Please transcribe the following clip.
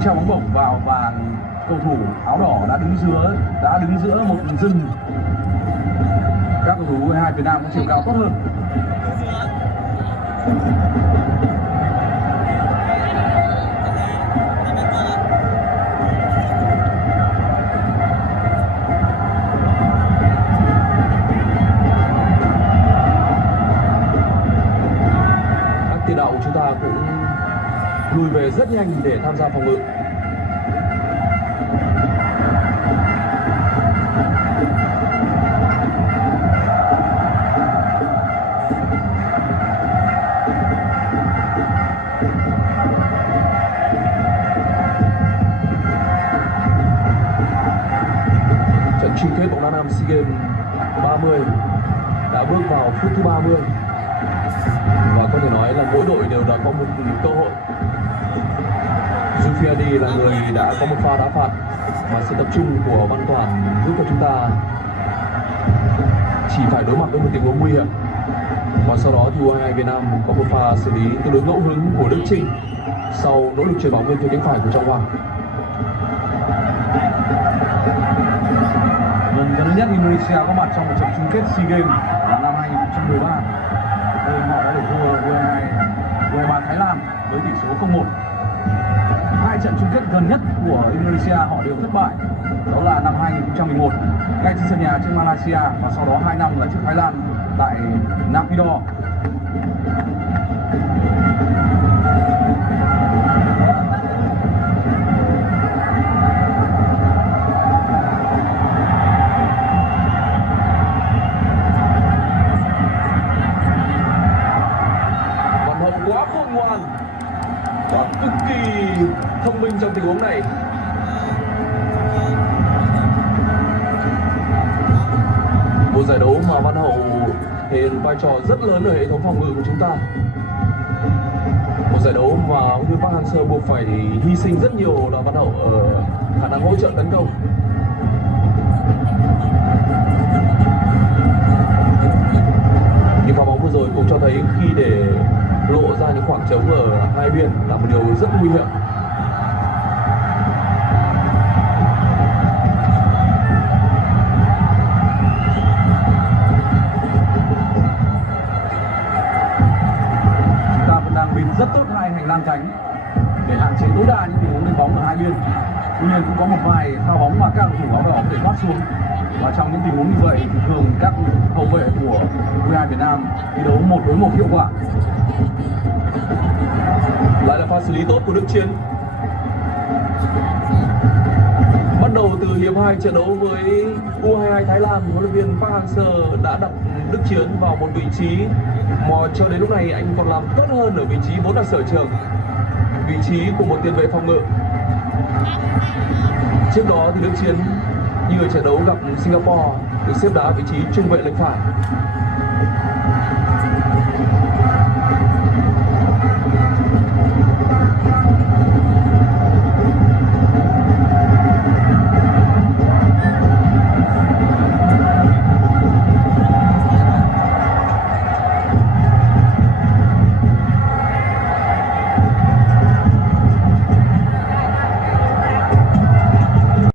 cánh treo bóng bổng vào và cầu thủ áo đỏ đã đứng giữa một rừng. Các cầu thủ U22 Việt Nam có chiều cao tốt hơn. Các tiền đạo của chúng ta cũng lùi về rất nhanh để tham gia phòng ngự. Trận chung kết bóng đá nam SEA Games 30 đã bước vào phút thứ 30 và có thể nói là mỗi đội đều đã có một cơ hội. Zufiadi là người đã có một pha đá phạt và sự tập trung của Văn Toàn giúp cho chúng ta chỉ phải đối mặt với một tình huống nguy hiểm. Và sau đó thì U22 Việt Nam có một pha xử lý tương đối ngẫu hứng của Đức Trinh sau nỗ lực chuyền bóng bên phía cánh phải của Trọng Hoàng. Lần gần nhất Indonesia có mặt trong một trận chung kết SEA Games là năm 2013. Nơi họ đã để thua U23 Thái Lan với tỷ số 0-1. Hai trận chung kết gần nhất của Indonesia họ đều thất bại. Đó là năm 2011 ngay trên sân nhà trước Malaysia và sau đó 2 năm là trước Thái Lan tại Naypyidaw. Quá khôn ngoan và cực kỳ thông minh trong tình huống này. Một giải đấu mà Văn Hậu thể hiện vai trò rất lớn ở hệ thống phòng ngự của chúng ta. Một giải đấu mà huấn luyện viên Park Hang-seo buộc phải hy sinh rất nhiều là Văn Hậu ở khả năng hỗ trợ tấn công. Nhưng pha bóng vừa rồi cũng cho thấy khi để lộ ra những khoảng trống ở hai biên là một điều rất nguy hiểm. Chúng ta vẫn đang bịt rất tốt hai hành lang cánh để hạn chế tối đa những tình huống lên bóng ở hai biên. Tuy nhiên cũng có một vài pha bóng mà các cầu thủ áo đỏ có thể thoát xuống. Và trong những tình huống như vậy thì thường các hậu vệ của U22 Việt Nam thi đấu 1 đối 1 hiệu quả. Lại là pha xử lý tốt của Đức Chiến. Bắt đầu từ hiệp 2 trận đấu với U22 Thái Lan, huấn luyện viên Park Hang-seo đã đặt Đức Chiến vào một vị trí mà cho đến lúc này anh còn làm tốt hơn ở vị trí vốn là sở trường, vị trí của một tiền vệ phòng ngự. Trước đó thì Đức Chiến như ở trận đấu gặp Singapore được xếp đá vị trí trung vệ lệch phải.